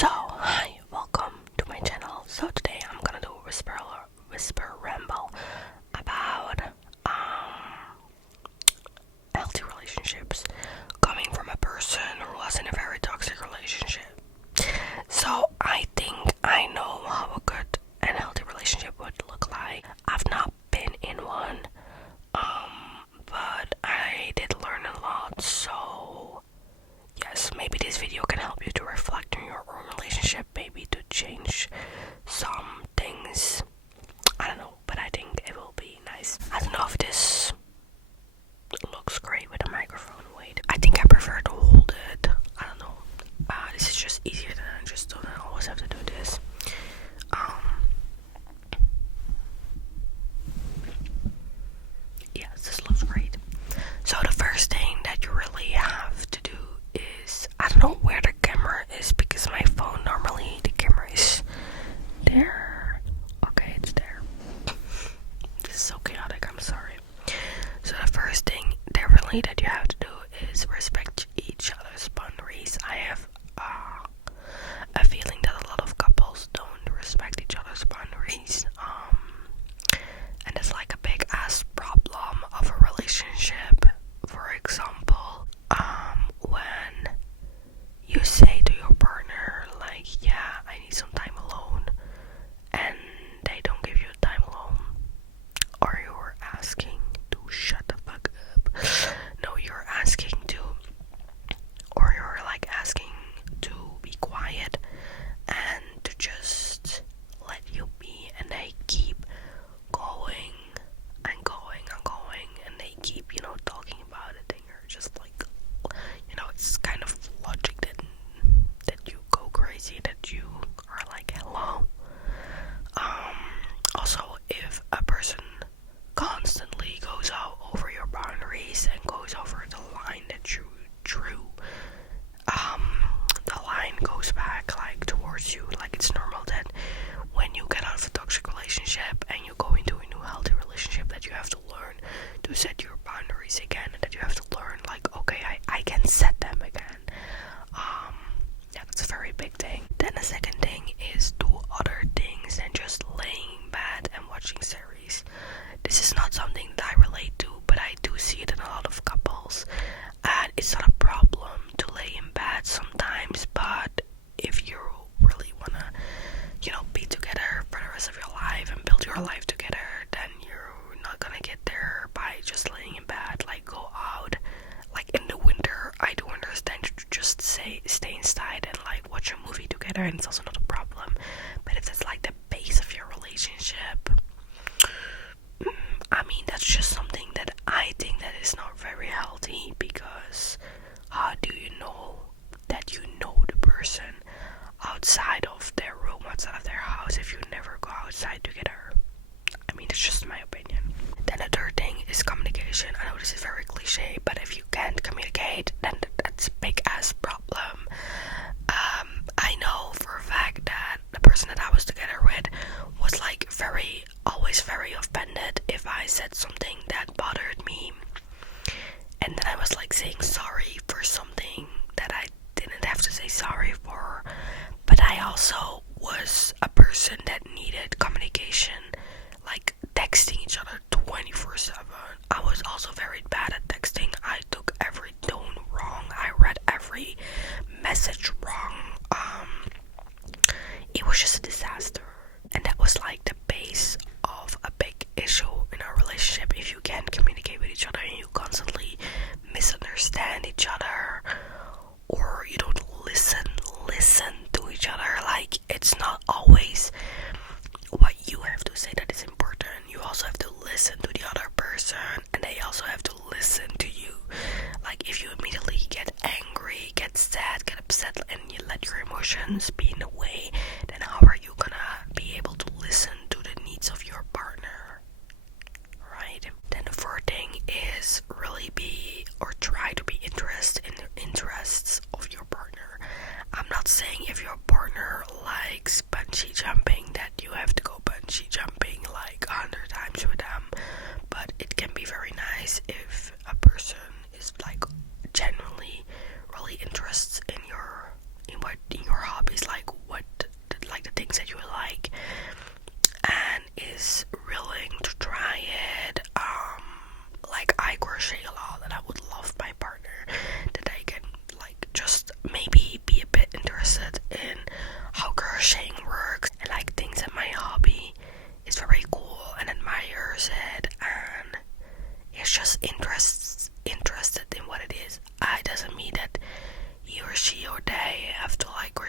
So, hi, welcome to my channel. So today I'm gonna do a whisper ramble about healthy relationships coming from a person who was in a very toxic relationship. So I think I know how a good and healthy relationship would look like. I've not been in one, but I did learn a lot. So yes, maybe this video can help you to reflect on your own relationship, maybe to change some things. I don't know, but I think it will be nice. I don't know if this looks great with a microphone. Wait, I think I prefer to hold it. I don't know. This is just easier than I just don't always have to do this. Yes, this looks great. So the first thing that you really have to do is, I don't know where the camera is because my phone normally the camera is there. Okay, it's there. This is so chaotic, I'm sorry. So the first thing definitely that you have to do is respect each other's boundaries. I have a feeling that a lot of couples don't respect each other's boundaries. And it's like a big ass problem of a relationship. For example, when you say to your partner like, yeah, I need some time alone, and they don't give you time alone, or you're asking to shut the fuck up. No, you're asking to, or you're like asking to be quiet and to just let you be, and they keep going and going and going, and they keep, talking about it, and you're just like, it's kind of logic that you go crazy, that you are like, hello. Also, if a person constantly goes out over your boundaries and goes over the line that you drew, the line goes back like towards you. Like, it's normal that when you get out of a toxic relationship and you go into a new healthy relationship, that you have to learn to set your boundaries again, and that you have to learn like, okay, I can set them again. Yeah, that's a very big thing. Then the second thing is do other things than just laying in bed and watching series. This is not something that I relate to, but I do see it in a lot of couples, and it's not a problem to lay in bed sometimes, but if you really wanna, be together for the rest of your life and build your life together, then you're not gonna get there by just laying in bed. Like, go out. Like in the winter, I do understand to just stay inside and like watch a movie together, and it's also not a problem. But if it's like the base of your relationship, I mean, that's just something that I think that is not very healthy, because how do you know that you know the person outside of their room, outside of their house, if you never go outside together? I mean, it's just my opinion. Then the third thing is communication. I know this is very cliche, but if you can't communicate, then that's a big ass problem. I know for a fact that the person that I was together with was like always very offended if I said something that bothered me, and then I was like saying sorry for something that I didn't have to say sorry for. But I also was a person that needed communication, like texting each other 24/7. I was also very bad at texting. I took every tone wrong. I read every message wrong. It was just a disaster. And that was like the base of a big issue in our relationship. If you can't communicate with each other and you constantly misunderstand each other, or you don't listen to each other, like, it's not always what you have to say that is important. You also have to listen to the other person, and they also have to listen to you. Like, if you immediately get angry, get sad, get upset, and you let your emotions be in the way, then how are you gonna be able to listen to the needs of your partner, right? Then the fourth thing is really be, or try to be interested in the interests of your partner. I'm not saying if your partner likes bungee jumping that you have to go bungee jumping like 100 times with them, but it can be very nice if a person is like genuinely really interested in your hobbies. Like,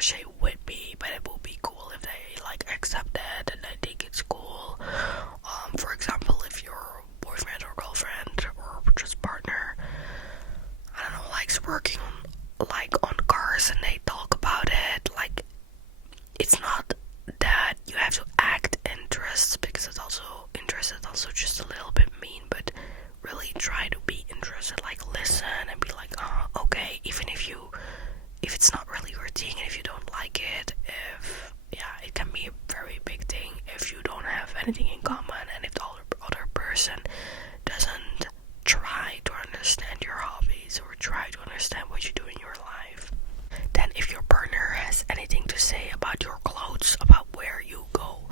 say with me, but it will be cool if they like accept it and they think it's cool. For example, if your boyfriend or girlfriend or just partner, I don't know, likes working on cars and they talk about it, like, it's not that you have to act interest, because it's also interest is also just a little bit mean, but really try to be interested, like listen and be like, oh, okay, even if it's not really your thing and if you don't like it, it can be a very big thing if you don't have anything in common, and if the other person doesn't try to understand your hobbies or try to understand what you do in your life. Then if your partner has anything to say about your clothes, about where you go,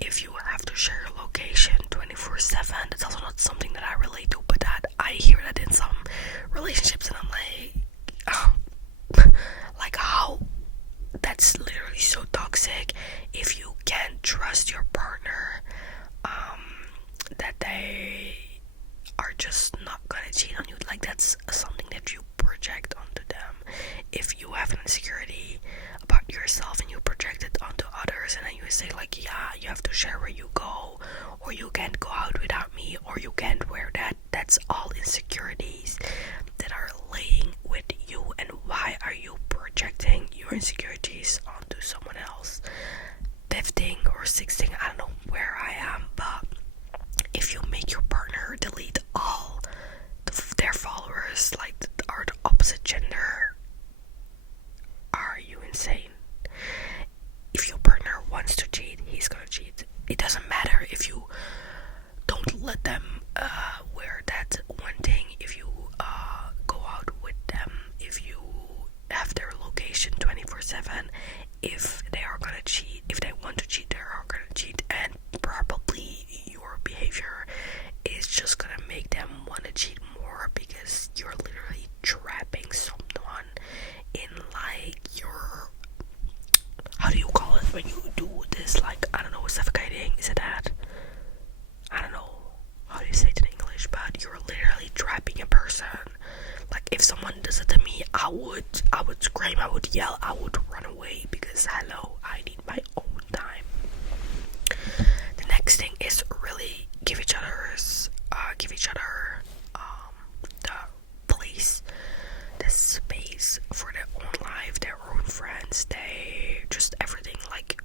if you have to share your location 24/7, that's also not something that I relate to, but that I hear that in some relationships, and I'm like, oh, like how that's literally so toxic. If you can't trust your partner, that they are just not gonna cheat on you, like that's something that you project onto them. If you have an insecurity about yourself and you project it onto others, and then you say like, yeah, you have to share where you go, or you can't go out without me, or you can't wear that, that's all insecurities that are laying with you. And why are you projecting your insecurities onto someone else? Fifth thing or sixth thing, I don't know where I am, but if you make your partner delete all their followers, like, are the opposite gender, are you insane? If your partner wants to cheat, he's gonna cheat. It doesn't matter if you don't let them wear that one thing, if you go out with them, if you have their location 24/7, if they are gonna cheat, if they want to cheat, they are gonna cheat, and probably your behavior is just gonna make them want to cheat more, because you're literally trapping someone in like your, how do you call it when you do this, like, I don't know, suffocating, is it that? I don't know how do you say it in English, but you're literally trapping a person. Like, if someone does it to me, I would scream, I would yell, I would run away, because hello, I need my own time. The next thing is really give each other the place, the space for their own life, their own friends, they just everything. Like,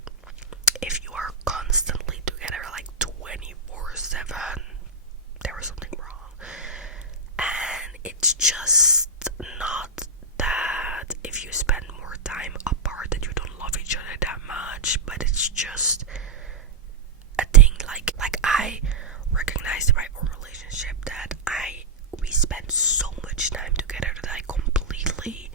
if you are constantly together like 24/7, there is something wrong. And it's just not that if you spend more time apart that you don't love each other that much, but it's just a thing. Like I recognized in my own relationship that we spent so much time together that I completely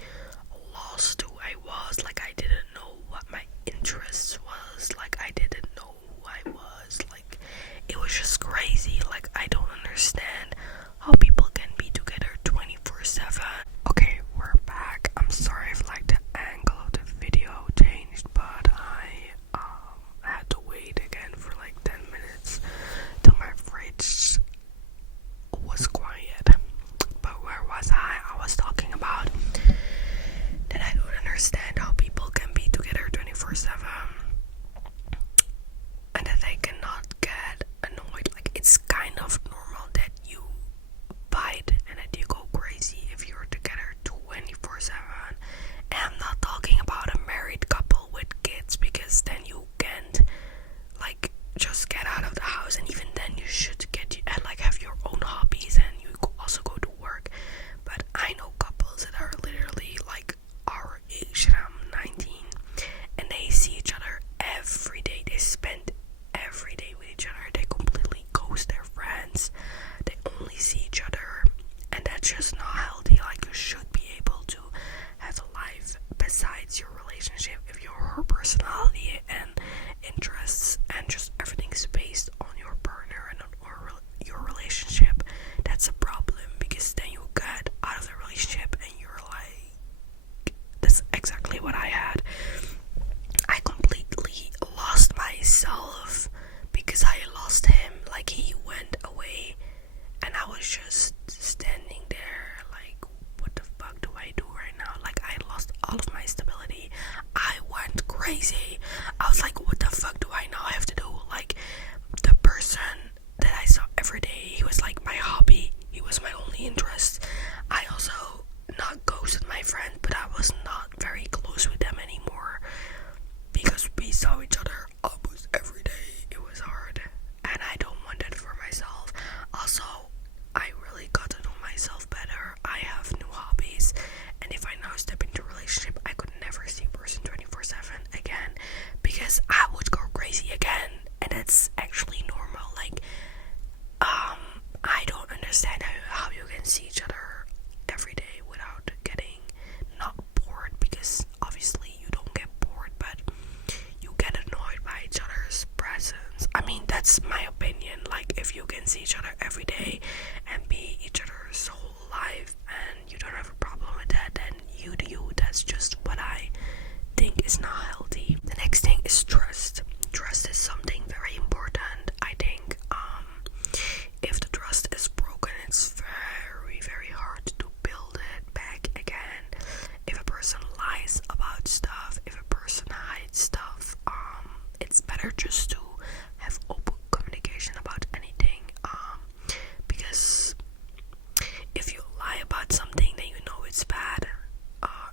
lost who I was. Like, I didn't know what my interests was. Like, I didn't know who I was. Like, it was just crazy. Like, I don't understand how people can be together 24/7 crazy. I was like, what the fuck do I now have to do? Like, the person that I saw every day, he was like my hobby. He was my only interest. I also not ghosted my friend, but I was not very close with them anymore because we saw each other almost every day. It was hard, and I don't want that for myself. Also, I really got to know myself better. I have new hobbies, and if I now step into a relationship, I could never see a person 24/7 again because I would go crazy again, and that's actually normal. Like, I don't understand how you can see each other every day without getting not bored, because obviously you don't get bored, but you get annoyed by each other's presence. I mean, that's my opinion. Like, if you can see each other every day and be each other's whole life and you don't have a problem with that, then you do you. That's just what I think is not healthy. The next thing is trust. Trust is something very important. I think if the trust is broken, it's very, very hard to build it back again. If a person lies about stuff, if a person hides stuff, it's better just to have open communication about anything, because if you lie about something, then you know it's bad,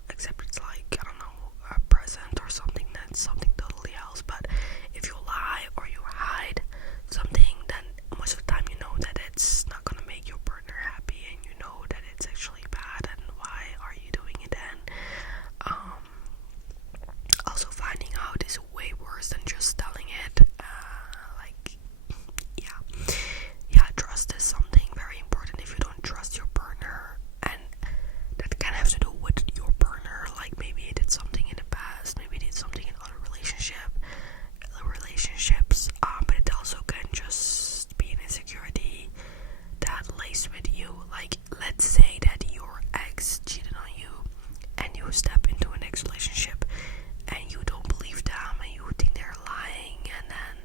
except it's like, I don't know, a present or something, that's something totally else. But if you lie or you hide something, then most of the time you know that it's not gonna make your partner happy, and you know that it's actually bad, and why are you doing it then? Also, finding out is way worse than just telling it. Trust is something very important. If you don't trust your partner, and that can have to do with your partner, like maybe he did something in the past, maybe he did something in other relationships, but it also can just be an insecurity that lays with you. Like, let's say that your ex cheated on you and you step into an ex relationship and you don't believe them and you think they're lying, and then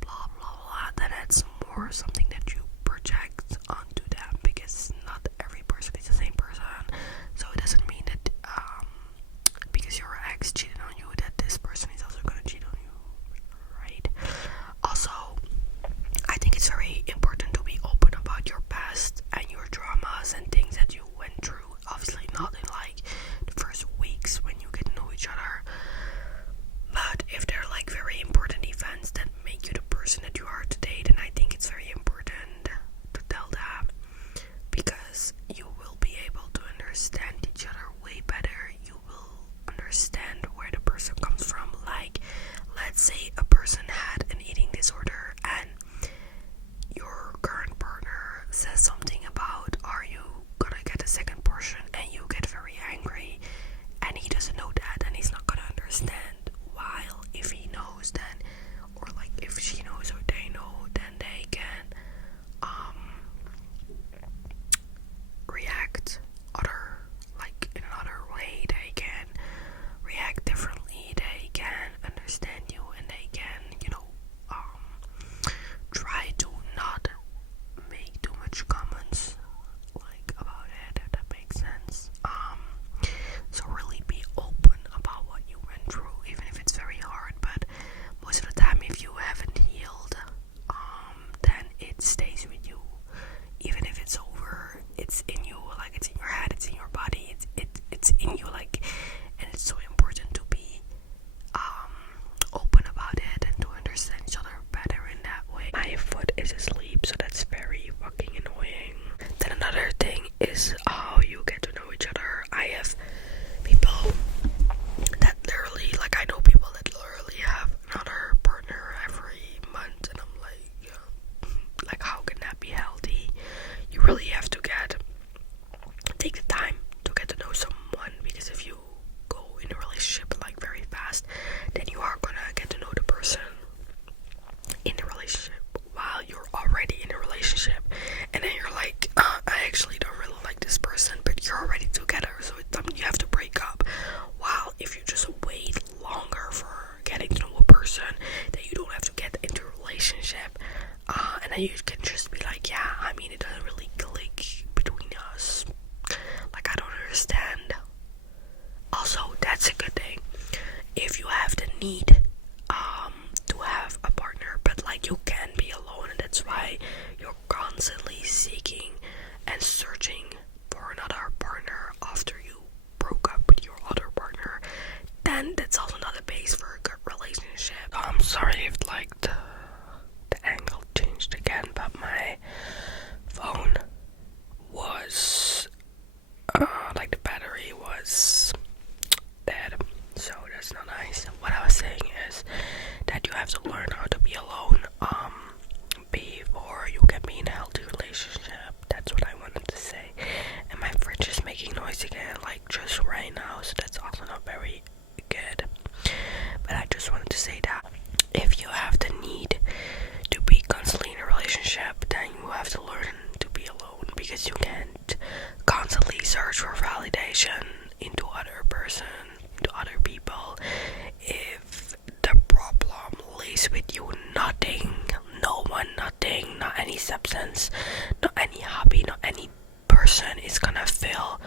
blah blah blah, then that's more something that you project onto them, because not every person is the same person. So it doesn't mean that because your ex cheated on you, that this person is also gonna cheat on you, right? Also, I think it's very important to be open about your past and your traumas and things that you went through. Obviously not in like the first weeks when you get to know each other, but if they're like very important events that make you the person that you are today, then I think it's very important to tell them, because you will be able to understand each other way better. You will understand where the person comes from. Like, let's say a person had an eating disorder and your current partner says something about, are you gonna get a second portion, and you get very angry, and he doesn't know that, and he's not gonna understand. While if he knows, then, or like if she knows or they know, then they can react in another way. They can react differently, they can understand you, and they can, try to not make too much comments like about it, if that makes sense. So really be open about what you went through, even if it's very hard. But most of the time, if you haven't healed, then it stays with you. Even if it's over, it's in you, like it's in your head, it's in your body, it's in you, like, and it's so important to be open about it and to understand each other better in that way. My foot is asleep, so that's very fucking annoying. Then another thing is how you get to know each other. I have people that literally, like, I know people that literally have another partner every month, and I'm like, how can that be healthy? You really have to take the time to get to know someone, because if you go in a relationship like very fast, then you are gonna get to know the person in the relationship while you're already in a relationship, and then you're like, I actually don't really like this person, but you're already together, so you have to break up. While if you just wait longer for getting to know a person, then you don't have to get into a relationship, and then you can just be like, yeah, I mean, it doesn't really click between us, like, I don't understand. Also, that's a good thing. If you have the need to have a partner, but like you can be alone, and that's why you're constantly seeking and searching for another partner after you broke up with your other partner, then that's also not a base for a good relationship. I'm sorry if like the angle changed again, but my phone was like the battery was dead, so that's not nice. What I was saying is that you have to learn how to be alone before you can be in a healthy relationship. That's what I wanted to say. And my fridge is making noise again, like just right now, so that's also not very good. But I just wanted to say that if you have the need to be constantly in a relationship, then you have to learn to be alone, because you can't constantly search for validation into other person, to other people, if the problem lays with you. Nothing, no one, nothing, not any substance, not any hobby, not any person is gonna fill